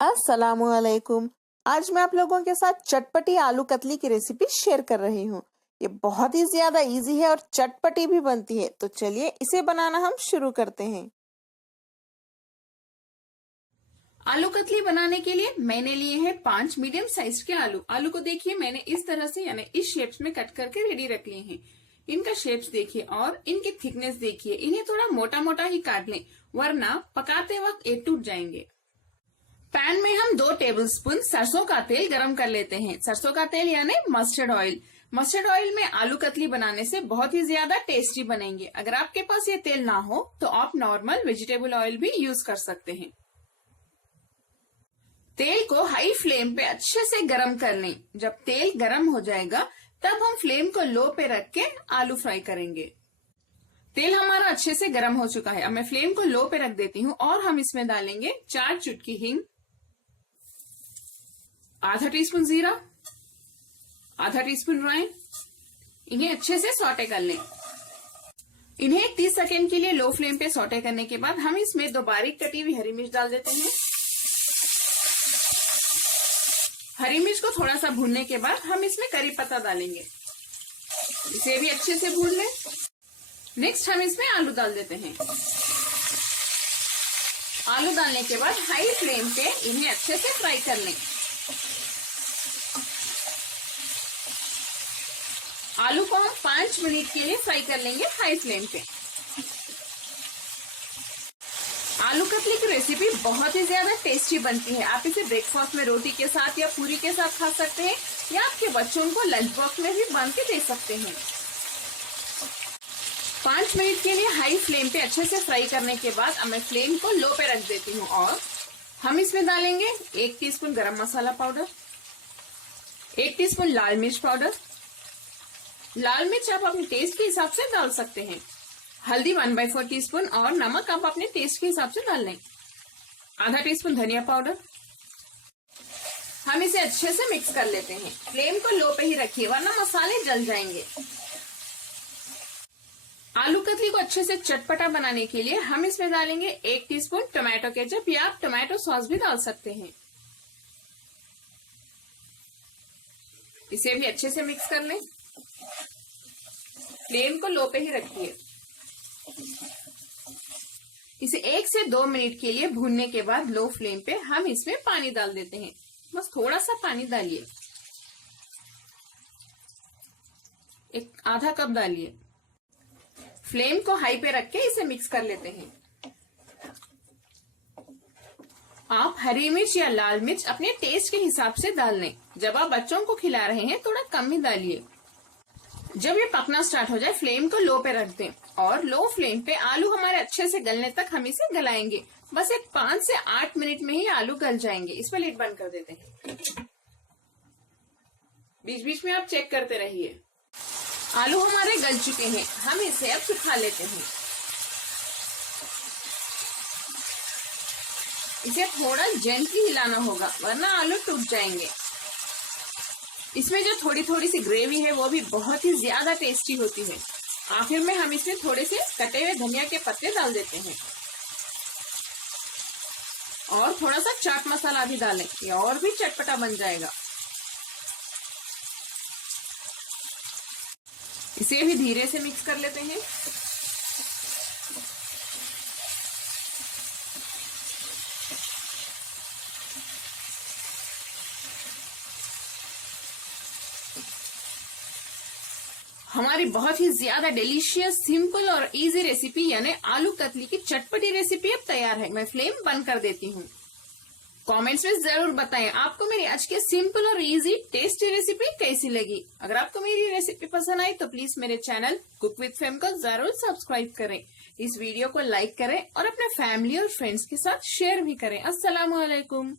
अस्सलामुअलैकुम। आज मैं आप लोगों के साथ चटपटी आलू कतली की रेसिपी शेयर कर रही हूँ। ये बहुत ही ज्यादा इजी है और चटपटी भी बनती है, तो चलिए इसे बनाना हम शुरू करते हैं। आलू कतली बनाने के लिए मैंने लिए हैं 5 मीडियम साइज के आलू। आलू को देखिए मैंने इस तरह से यानी इस शेप्स में कट करके रेडी रख लिए हैं। इनका शेप्स देखिए और इनकी थिकनेस देखिए। इन्हें थोड़ा मोटा मोटा ही काट लें, वरना पकाते वक्त ये टूट जाएंगे। पैन में हम 2 टेबलस्पून सरसों का तेल गरम कर लेते हैं। सरसों का तेल यानी मस्टर्ड ऑयल। मस्टर्ड ऑयल में आलू कतली बनाने से बहुत ही ज्यादा टेस्टी बनेंगे। अगर आपके पास ये तेल ना हो तो आप नॉर्मल वेजिटेबल ऑयल भी यूज कर सकते हैं। तेल को हाई फ्लेम पे अच्छे से गरम कर लें। जब तेल गरम हो जाएगा तब हम फ्लेम को लो पे रख के आलू फ्राई करेंगे। तेल हमारा अच्छे से गरम हो चुका है। अब मैं फ्लेम को लो पे रख देती हूँ और हम इसमें डालेंगे 4 चुटकी हींग, आधा टीस्पून जीरा, आधा टीस्पून राई। इन्हें अच्छे से सौटे कर लें। इन्हें 30 सेकेंड के लिए लो फ्लेम पे सौटे करने के बाद हम इसमें 2 बारीक कटी हुई हरी मिर्च डाल देते हैं। हरी मिर्च को थोड़ा सा भूनने के बाद हम इसमें करी पत्ता डालेंगे। इसे भी अच्छे से भून लें। नेक्स्ट हम इसमें आलू डाल देते हैं। आलू डालने के बाद हाई फ्लेम पे इन्हें अच्छे से फ्राई कर लें। आलू को हम 5 मिनट के लिए फ्राई कर लेंगे हाई फ्लेम पे। आलू कतली की रेसिपी बहुत ही ज्यादा टेस्टी बनती है। आप इसे ब्रेकफास्ट में रोटी के साथ या पूरी के साथ खा सकते हैं, या आपके बच्चों को लंच बॉक्स में भी बना के दे सकते हैं। 5 मिनट के लिए हाई फ्लेम पे अच्छे से फ्राई करने के बाद अब मैं फ्लेम को लो पे रख देती हूँ और हम इसमें डालेंगे 1 टीस्पून गरम मसाला पाउडर, 1 टीस्पून लाल मिर्च पाउडर। लाल मिर्च आप अपने टेस्ट के हिसाब से डाल सकते हैं। हल्दी 1/4 टीस्पून और नमक आप अपने टेस्ट के हिसाब से डाल लें। आधा टीस्पून धनिया पाउडर। हम इसे अच्छे से मिक्स कर लेते हैं। फ्लेम को लो पे ही रखिए, वरना मसाले जल जाएंगे। आलू कतली को अच्छे से चटपटा बनाने के लिए हम इसमें डालेंगे 1 टीस्पून टोमेटो केचप, या आप टोमेटो सॉस भी डाल सकते हैं। इसे भी अच्छे से मिक्स कर लें। फ्लेम को लो पे ही रखिए। इसे 1 से 2 मिनट के लिए भूनने के बाद लो फ्लेम पे हम इसमें पानी डाल देते हैं। बस थोड़ा सा पानी डालिए, 1 आधा कप डालिए। फ्लेम को हाई पे रख के इसे मिक्स कर लेते हैं। आप हरी मिर्च या लाल मिर्च अपने टेस्ट के हिसाब से डाल लें। जब आप बच्चों को खिला रहे हैं थोड़ा कम ही डालिए। जब ये पकना स्टार्ट हो जाए फ्लेम को लो पे रख दें और लो फ्लेम पे आलू हमारे अच्छे से गलने तक हम इसे गलाएंगे। बस 5 से 8 मिनट में ही आलू गल जाएंगे। इस पर लिड बंद कर देते हैं। बीच बीच में आप चेक करते रहिए। आलू हमारे गल चुके हैं। हम इसे अब सुखा लेते हैं। इसे थोड़ा जेंटली हिलाना होगा, वरना आलू टूट जाएंगे। इसमें जो थोड़ी थोड़ी सी ग्रेवी है वो भी बहुत ही ज्यादा टेस्टी होती है। आखिर में हम इसमें थोड़े से कटे हुए धनिया के पत्ते डाल देते हैं और थोड़ा सा चाट मसाला भी डालें, ये और भी चटपटा बन जाएगा। इसे भी धीरे से मिक्स कर लेते हैं। हमारी बहुत ही ज्यादा डिलीशियस, सिंपल और इजी रेसिपी यानी आलू कतली की चटपटी रेसिपी अब तैयार है। मैं फ्लेम बंद कर देती हूँ। कमेंट्स में जरूर बताएं आपको मेरी आज की सिंपल और इजी टेस्टी रेसिपी कैसी लगी। अगर आपको मेरी रेसिपी पसंद आई तो प्लीज मेरे चैनल कुक विद फेम को जरूर सब्सक्राइब करें। इस वीडियो को लाइक करें और अपने फैमिली और फ्रेंड्स के साथ शेयर भी करें। अस्सलामुअलैकुम।